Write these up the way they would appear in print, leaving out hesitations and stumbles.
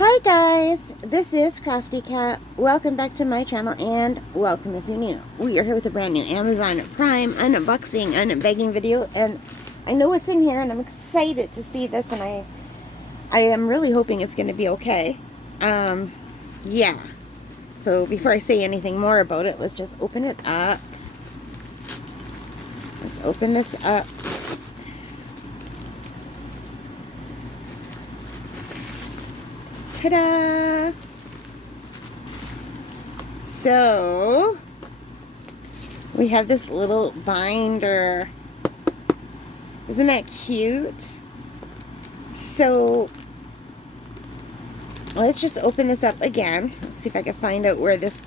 Hi guys, this is Crafty Cat. Welcome back to my channel and welcome if you're new. We are here with a brand new Amazon Prime unboxing and unbagging video, and I know what's in here and I'm excited to see this, and I am really hoping it's going to be okay. Yeah. So before I say anything more about it, let's just open it up. Let's open this up. Ta-da! So, we have this little binder. Isn't that cute? So, let's just open this up again. Let's see if I can find out where this...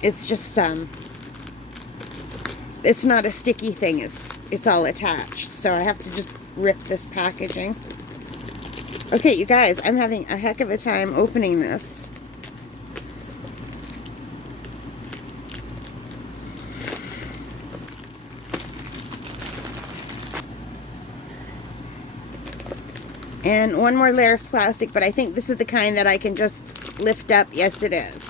It's just, it's not a sticky thing. It's all attached. So, I have to just rip this packaging. Okay, you guys, I'm having a heck of a time opening this. And one more layer of plastic, but I think this is the kind that I can just lift up. Yes, it is.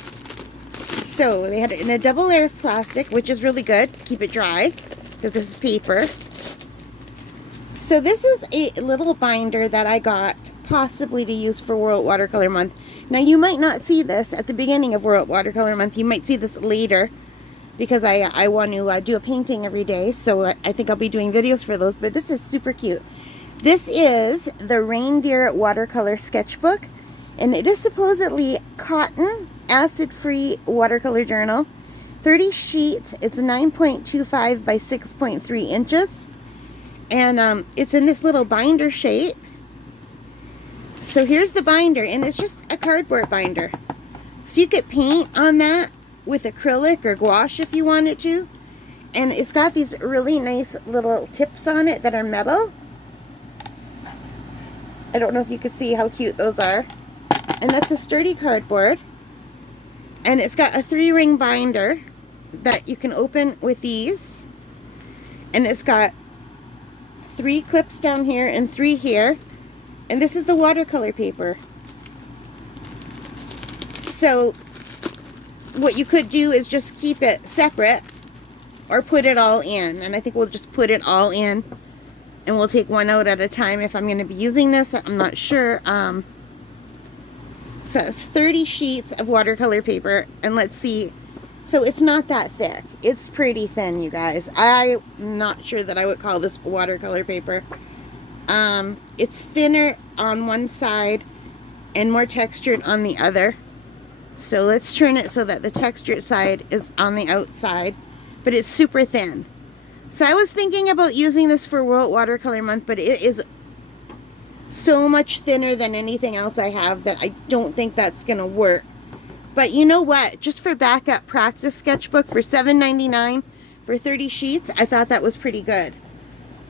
So, they had it in a double layer of plastic, which is really good. Keep it dry, because this is paper. So, this is a little binder that I got possibly to use for World Watercolor Month. Now you might not see this at the beginning of World Watercolor Month. You might see this later because I want to do a painting every day, so I think I'll be doing videos for those, but this is super cute. This is the Reaindeer Watercolor Sketchbook, and it is supposedly cotton, acid-free watercolor journal. 30 sheets. It's 9.25 by 6.3 inches, and it's in this little binder shape. So here's the binder, and it's just a cardboard binder. So you could paint on that with acrylic or gouache if you wanted to. And it's got these really nice little tips on it that are metal. I don't know if you could see how cute those are. And that's a sturdy cardboard. And it's got a 3-ring binder that you can open with these. And it's got 3 clips down here and 3 here. And this is the watercolor paper. So what you could do is just keep it separate or put it all in. And I think we'll just put it all in, and we'll take one out at a time if I'm going to be using this. I'm not sure. So it's 30 sheets of watercolor paper, and let's see. So it's not that thick. It's pretty thin, you guys. I'm not sure that I would call this watercolor paper. It's thinner on one side and more textured on the other. So let's turn it so that the textured side is on the outside, but it's super thin. So I was thinking about using this for World Watercolor Month, but it is so much thinner than anything else I have that I don't think that's going to work. But you know what? Just for backup practice sketchbook for $7.99 for 30 sheets, I thought that was pretty good.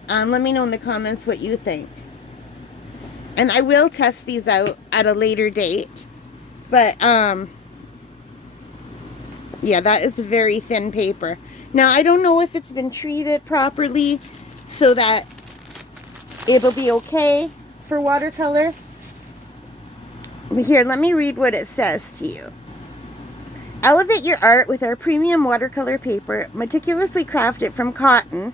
Let me know in the comments what you think. And I will test these out at a later date. But, yeah, that is very thin paper. Now, I don't know if it's been treated properly so that it'll be okay for watercolor. But here, let me read what it says to you. Elevate your art with our premium watercolor paper, meticulously crafted from cotton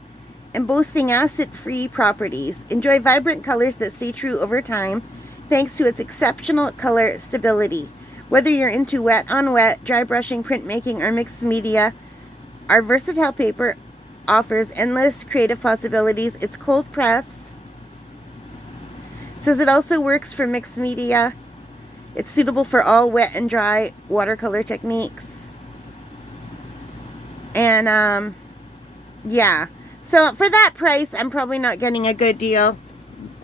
and boasting acid-free properties. Enjoy vibrant colors that stay true over time thanks to its exceptional color stability. Whether you're into wet on wet, dry brushing, printmaking, or mixed media, our versatile paper offers endless creative possibilities. It's cold press. It says it also works for mixed media. It's suitable for all wet and dry watercolor techniques. And, yeah. So for that price, I'm probably not getting a good deal.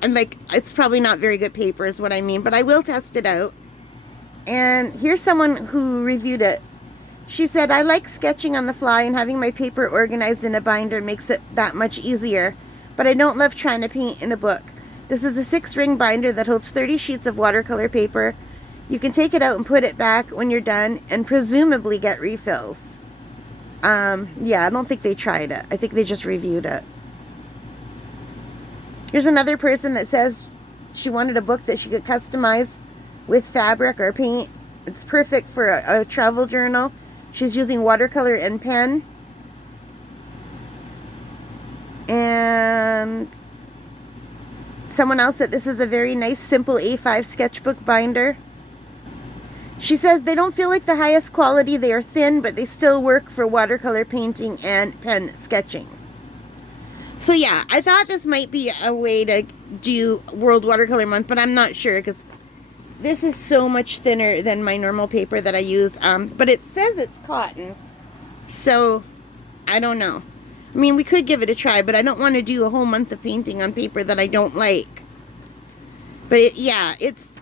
And like, it's probably not very good paper is what I mean. But I will test it out. And here's someone who reviewed it. She said, I like sketching on the fly, and having my paper organized in a binder makes it that much easier. But I don't love trying to paint in a book. This is a 6-ring binder that holds 30 sheets of watercolor paper. You can take it out and put it back when you're done and presumably get refills. Yeah, I don't think they tried it. I think they just reviewed it. Here's another person that says she wanted a book that she could customize with fabric or paint. It's perfect for a travel journal. She's using watercolor and pen. And someone else said this is a very nice, simple A5 sketchbook binder. She says they don't feel like the highest quality. They are thin, but they still work for watercolor painting and pen sketching. So yeah, I thought this might be a way to do World Watercolor Month, but I'm not sure because this is so much thinner than my normal paper that I use. But it says it's cotton, so I don't know. I mean, we could give it a try, but I don't want to do a whole month of painting on paper that I don't like. But yeah, it's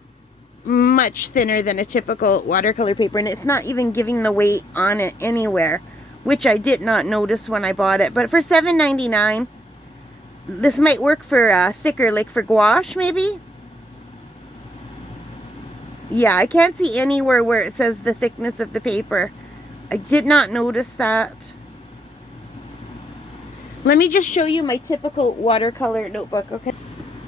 much thinner than a typical watercolor paper, and it's not even giving the weight on it anywhere, which I did not notice when I bought it. But for $7.99, this might work for thicker, like for gouache maybe. Yeah, I can't see anywhere where it says the thickness of the paper. I did not notice that. Let me just show you my typical watercolor notebook, okay?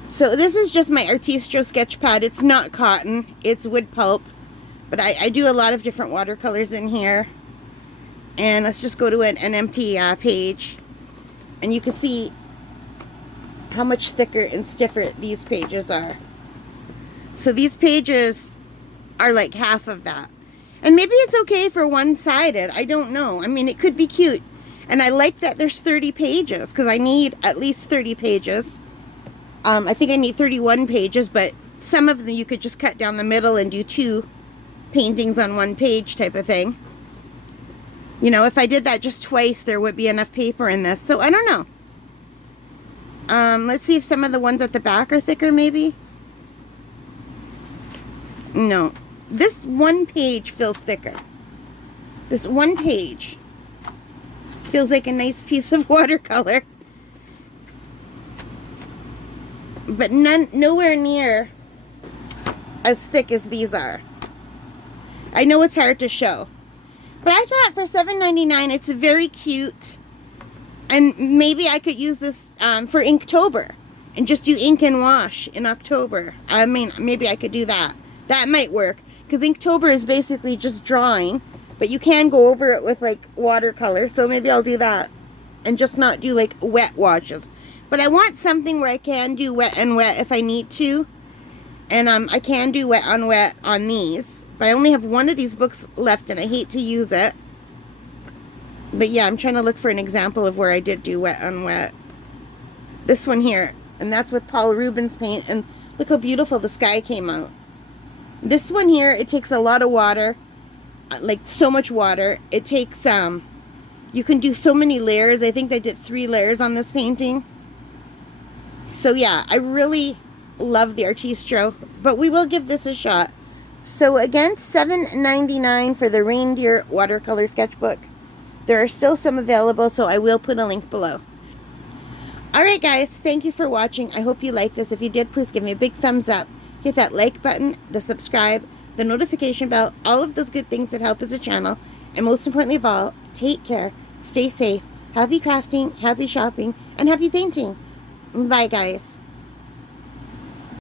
So this is just my Artistro sketch pad. It's not cotton, it's wood pulp. But I do a lot of different watercolors in here. And let's just go to an empty page. And you can see how much thicker and stiffer these pages are. So these pages are like half of that. And maybe it's okay for one-sided. I don't know. I mean, it could be cute. And I like that there's 30 pages because I need at least 30 pages. I think I need 31 pages, but some of them you could just cut down the middle and do 2 paintings on 1 page type of thing. You know, if I did that just twice, there would be enough paper in this. So I don't know. Let's see if some of the ones at the back are thicker maybe. No. This 1 page feels thicker. This 1 page feels like a nice piece of watercolor. But nowhere near as thick as these are. I know it's hard to show. But I thought for $7.99 it's very cute. And maybe I could use this for Inktober. And just do ink and wash in October. I mean, maybe I could do that. That might work. Because Inktober is basically just drawing. But you can go over it with like watercolor. So maybe I'll do that. And just not do like wet washes. But I want something where I can do wet and wet if I need to. And I can do wet on wet on these. But I only have one of these books left and I hate to use it. But yeah, I'm trying to look for an example of where I did do wet on wet. This one here. And that's with Paul Rubens paint. And look how beautiful the sky came out. This one here, it takes a lot of water. Like so much water. It takes, you can do so many layers. I think I did 3 layers on this painting. So yeah, I really love the Artistro, but we will give this a shot. So again, $7.99 for the Reaindeer Watercolor Sketchbook. There are still some available, so I will put a link below. Alright guys, thank you for watching. I hope you liked this. If you did, please give me a big thumbs up. Hit that like button, the subscribe, the notification bell, all of those good things that help as a channel. And most importantly of all, take care, stay safe, happy crafting, happy shopping, and happy painting. Bye guys.